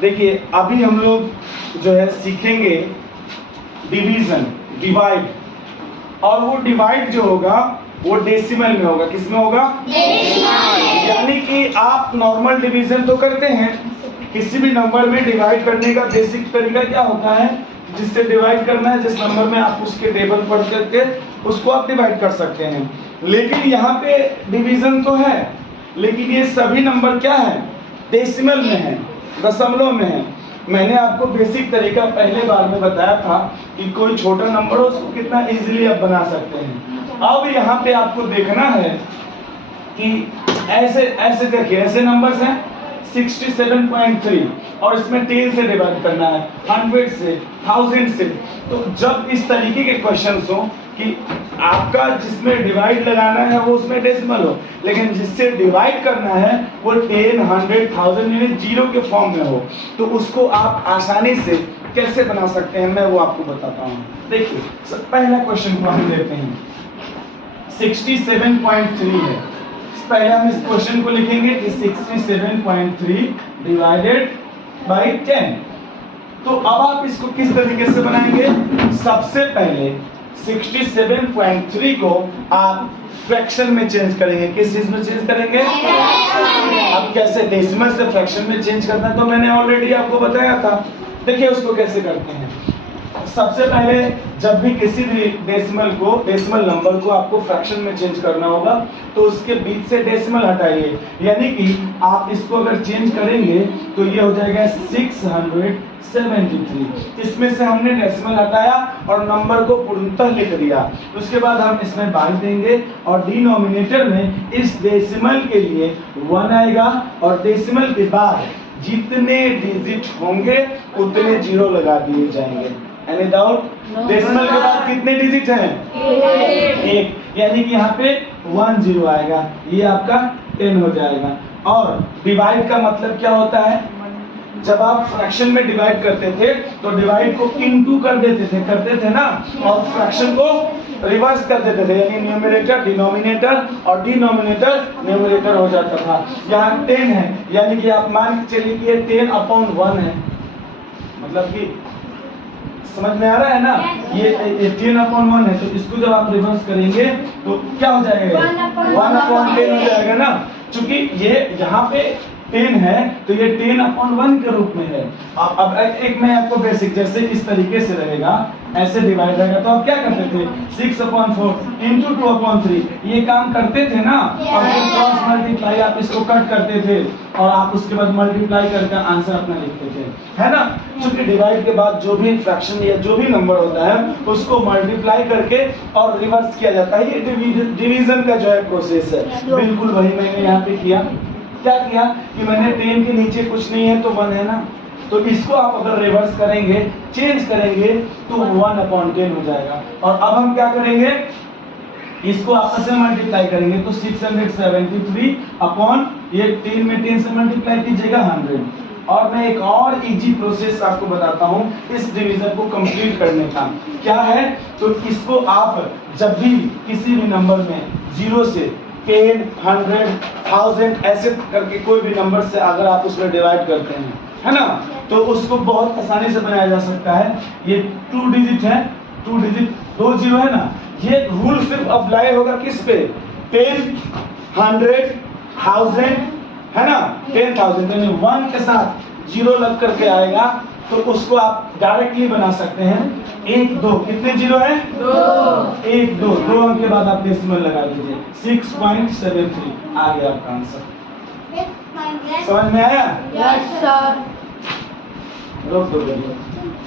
देखिए अभी हम लोग जो है सीखेंगे डिवीजन, डिवाइड, और वो डिवाइड जो होगा वो डेसिमल में होगा। किस में होगा? डेसिमल। यानी कि आप नॉर्मल डिवीजन तो करते हैं, किसी भी नंबर में डिवाइड करने का बेसिक तरीका क्या होता है? जिससे डिवाइड करना है, जिस नंबर में आप उसके टेबल पढ़ करके उसको आप डिवाइड कर सकते हैं। लेकिन यहाँ पे डिवीजन तो है, लेकिन ये सभी नंबर क्या है? डेसिमल में है, दशमलव में है। मैंने आपको बेसिक तरीका पहले बार में बताया था कि कोई छोटा नंबर हो उसको कितना इजीली आप बना सकते हैं। अब यहाँ पे आपको देखना है कि ऐसे ऐसे देखिए, ऐसे नंबर्स हैं 67.3 और इसमें 10 से डिवाइड करना है, 100 से, 1000 से। तो जब इस तरीके के क्वेश्चंस हो कि आपका जिसमें डिवाइड लगाना है वो उसमें डेसिमल हो, लेकिन जिससे डिवाइड करना है वो 10, 100, 1000 यानी जीरो के फॉर्म में हो, तो उसको आप आसानी से कैसे बना सकते हैं मैं वो आपको बताता हूँ। देखिए पहला क्वेश्चन को हम लेते हैं, 67.3 है। पहले हम इस क्वेश्चन को लिखेंगे कि 67.3 डिवाइडेड बाई 10। तो अब आप इसको किस तरीके से बनाएंगे? सबसे पहले 67.3 को आप फ्रैक्शन में चेंज करेंगे। किस चीज में चेंज करेंगे? अब कैसे डेसिमल से फ्रैक्शन में चेंज करना है तो मैंने ऑलरेडी आपको बताया था। देखिए उसको कैसे करते हैं। सबसे पहले जब भी किसी भी डेसिमल नंबर को आपको फ्रैक्शन में चेंज करना होगा तो उसके बीच से डेसिमल हटाइए, यानी कि आप इसको अगर चेंज करेंगे तो ये हो जाएगा 673। इसमें से हमने डेसिमल हटाया और नंबर को पूर्णतः लिख दिया। उसके बाद हम इसमें बाई देंगे और डिनोमिनेटर में इस डेसिमल के लिए 1 आएगा और डेसिमल के बाद जितने डिजिट होंगे उतने जीरो लगा दिए जाएंगे। Any doubt? डेसिमल के बाद कितने डिजिट हैं? एक, यानी कि यहाँ पे 1 0 आएगा, ये आपका 10 हो जाएगा। और डिवाइड का मतलब क्या होता है? जब आप फ्रैक्शन में डिवाइड करते थे तो डिवाइड को इनटू करते थे ना, और फ्रैक्शन को रिवर्स कर देते थे, यानी न्यूमरेटर डिनोमिनेटर और डिनोमिनेटर न्यूमरेटर हो जाता था। यहाँ 10 है, यानी कि आप मान के चलिए कि ये 10/1 है, मतलब कि समझ में आ रहा है ना? ये 10/1 है, तो इसको जब आप रिवर्स करेंगे तो क्या हो जाएगा? 1/10 हो जाएगा ना। चूंकि ये यहाँ पे 10 है तो ये 10/1 के रूप में है। अब एक मैं आपको बेसिक, जैसे इस तरीके से रहेगा, ऐसे डिवाइड रहेगा तो आप क्या करते थे? 6/4 इंटू 2/3 ये काम करते थे ना, और फिर क्रॉस मल्टीप्लाई आप इसको कट करते थे और आप उसके बाद मल्टीप्लाई करके आंसर अपना लिखते थे, है ना? क्योंकि डिवाइड के बाद जो भी फ्रैक्शन या जो भी नंबर होता है उसको मल्टीप्लाई करके और रिवर्स किया जाता है। ये डिवीजन का जो है प्रोसेस है, बिल्कुल वही मैंने यहाँ पे किया। क्या किया कि मैंने 10 के नीचे कुछ नहीं है तो 1 है ना, तो इसको आप अगर रिवर्स करेंगे, चेंज करेंगे तो 1/10 हो जाएगा। और अब हम क्या करेंगे? इसको आपस में मल्टीप्लाई करेंगे तो 673 अपॉन ये 10 में 10 से मल्टीप्लाई कीजिएगा 100। और मैं एक और इजी प्रोसेस आपको बताता हूँ इस डिवीजन को कंप्लीट करने का। क्या है? तो इसको आप जब भी किसी भी नंबर में 0 से 10, 100, 1000 ऐसे करके कोई भी नंबर से अगर आप उसमें डिवाइड करते हैं, है ना, तो उसको बहुत आसानी से बनाया जा सकता है। ये 2 डिजिट है, 2 डिजिट 2 0 है ना, ये रूल सिर्फ अप्लाई होगा किस पे? 10, 100, 1000, है ना, 10,000 यानी 1 के साथ 0 लग करके आएगा तो उसको आप डायरेक्टली बना सकते हैं। 1 2 कितने 0 है? 2। 1 2 2 अंक के बाद आप डेसिमल लगा लीजिए, 6.73 आ गया आपका आंसर। समझ में आया? Yes sir. रोक दो।